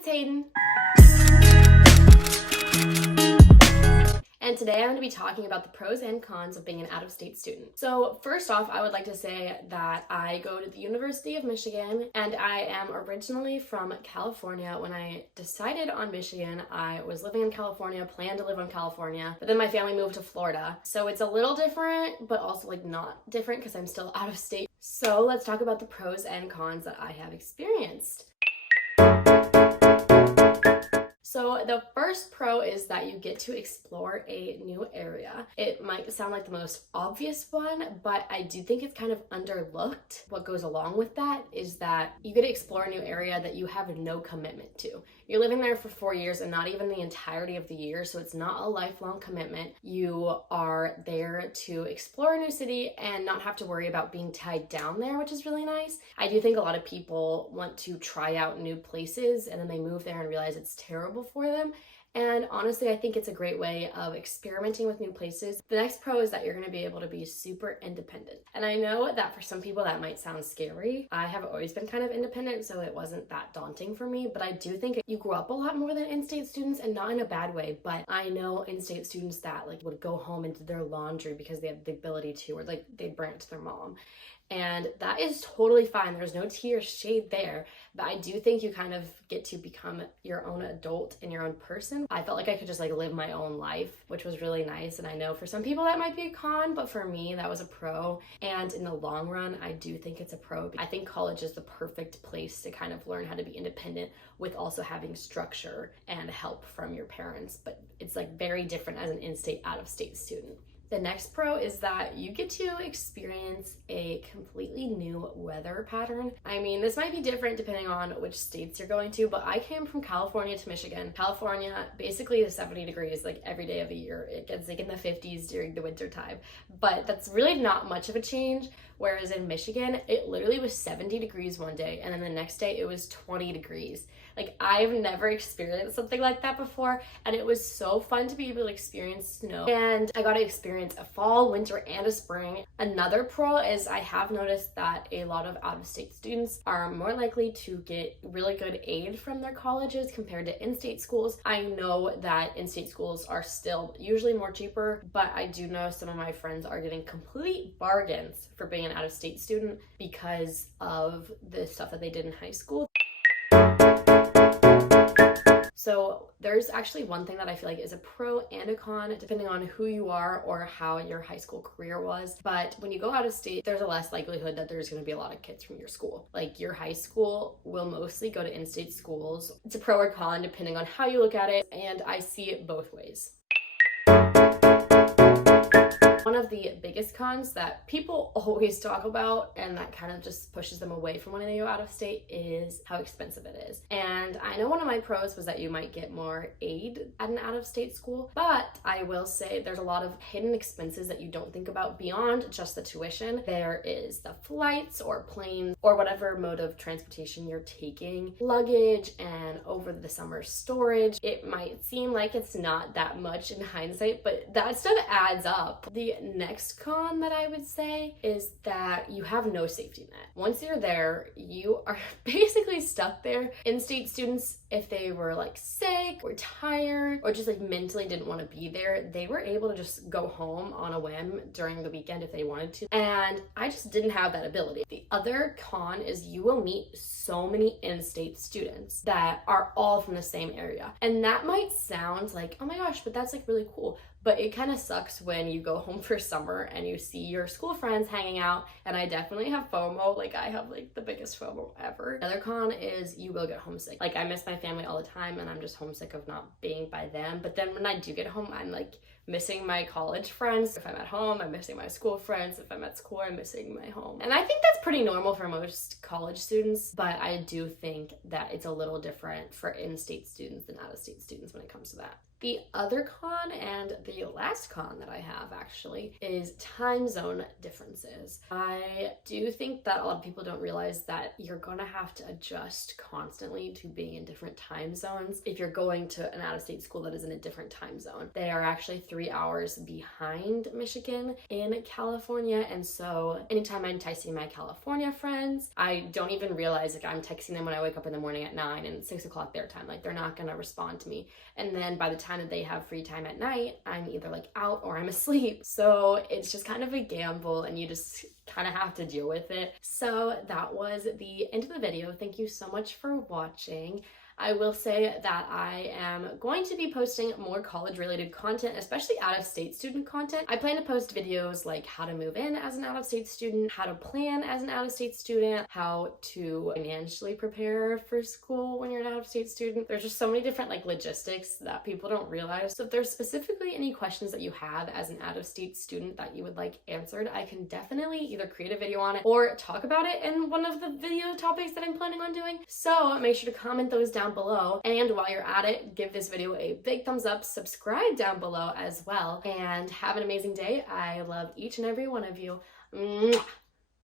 it's Hayden. And today I'm going to be talking about the pros and cons of being an out-of-state student. So first off, I would like to say that I go to the University of Michigan, and I am originally from California. When I decided on Michigan, I was living in California, planned to live in California, but then my family moved to Florida. So it's a little different, but also like not different because I'm still out of state. So let's talk about the pros and cons that I have experienced. So the first pro is that you get to explore a new area. It might sound like the most obvious one, but I do think it's kind of underlooked. What goes along with that is that you get to explore a new area that you have no commitment to. You're living there for 4 years and not even the entirety of the year, so it's not a lifelong commitment. You are there to explore a new city and not have to worry about being tied down there, which is really nice. I do think a lot of people want to try out new places and then they move there and realize it's terrible for them. And honestly, I think it's a great way of experimenting with new places. The next pro is that you're going to be able to be super independent. And I know that for some people that might sound scary. I have always been kind of independent, so it wasn't that daunting for me. But I do think you grow up a lot more than in-state students, and not in a bad way. But I know in-state students that like would go home and do their laundry because they have the ability to, or like they'd bring it to their mom. And that is totally fine. There's no tea or shade there. But I do think you kind of get to become your own adult and your own person. I felt like I could just like live my own life, which was really nice. And I know for some people that might be a con, but for me, that was a pro. And in the long run, I do think it's a pro. I think college is the perfect place to kind of learn how to be independent with also having structure and help from your parents. But it's like very different as an in-state, out-of-state student. The next pro is that you get to experience a completely new weather pattern. I mean, this might be different depending on which states you're going to, but I came from California to Michigan. California, basically is 70 degrees like every day of the year. It gets like in the 50s during the winter time, but that's really not much of a change. Whereas in Michigan, it literally was 70 degrees one day, and then the next day it was 20 degrees. Like, I've never experienced something like that before, and it was so fun to be able to experience snow. And I got to experience a fall, winter, and a spring. Another pro is I have noticed that a lot of out-of-state students are more likely to get really good aid from their colleges compared to in-state schools. I know that in-state schools are still usually more cheaper, but I do know some of my friends are getting complete bargains for being an out-of-state student because of the stuff that they did in high school. So there's actually one thing that I feel like is a pro and a con depending on who you are or how your high school career was. But when you go out of state, there's a less likelihood that there's going to be a lot of kids from your school. Like, your high school will mostly go to in-state schools. It's a pro or con depending on how you look at it, and I see it both ways. One of the biggest cons that people always talk about, and that kind of just pushes them away from when they go out of state, is how expensive it is. And I know one of my pros was that you might get more aid at an out-of-state school, but I will say there's a lot of hidden expenses that you don't think about beyond just the tuition. There is the flights or planes or whatever mode of transportation you're taking, luggage, and over the summer storage. It might seem like it's not that much in hindsight, but that stuff adds up. The next con that I would say is that you have no safety net. Once you're there, you are basically stuck there. In-state students, if they were like sick or tired or just like mentally didn't want to be there, they were able to just go home on a whim during the weekend if they wanted to. And I just didn't have that ability. The other con is you will meet so many in-state students that are all from the same area. And that might sound like, oh my gosh, but that's like really cool. But it kind of sucks when you go home for summer and you see your school friends hanging out, and I definitely have FOMO. Like, I have like the biggest FOMO ever. Another con is you will get homesick. Like, I miss my family all the time and I'm just homesick of not being by them. But then when I do get home, I'm like missing my college friends. If I'm at home, I'm missing my school friends. If I'm at school, I'm missing my home. And I think that's pretty normal for most college students, but I do think that it's a little different for in-state students than out-of-state students when it comes to that. The other con, and the last con that I have actually, is time zone differences. I do think that a lot of people don't realize that you're gonna have to adjust constantly to being in different time zones if you're going to an out-of-state school that is in a different time zone. They are actually 3 hours behind Michigan in California, and so anytime I'm texting my California friends, I don't even realize, like, I'm texting them when I wake up in the morning at 9 and 6 o'clock their time. Like, they're not gonna respond to me. And then by the time that they have free time at night, I'm either like out or I'm asleep. So it's just kind of a gamble, and you just kind of have to deal with it. So that was the end of the video. Thank you so much for watching. I will say that I am going to be posting more college-related content, especially out-of-state student content. I plan to post videos like how to move in as an out-of-state student, how to plan as an out-of-state student, how to financially prepare for school when you're an out-of-state student. There's just so many different like logistics that people don't realize. So if there's specifically any questions that you have as an out-of-state student that you would like answered, I can definitely either create a video on it or talk about it in one of the video topics that I'm planning on doing. So make sure to comment those down below, and while you're at it, give this video a big thumbs up, subscribe down below as well, and have an amazing day. I love each and every one of you. Mwah.